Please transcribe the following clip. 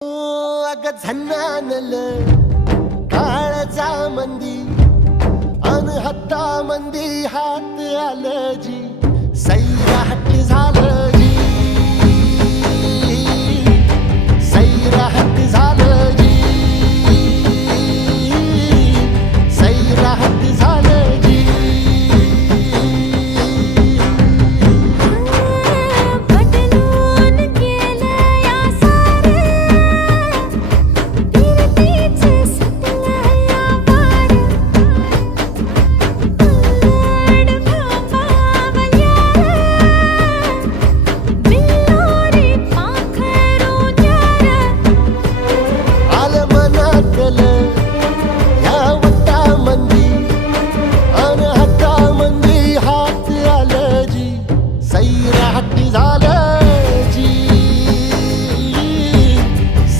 अग झन्नानल काळजा मंदी अन हत्ता मंदी हात आलं जी सैराट झालं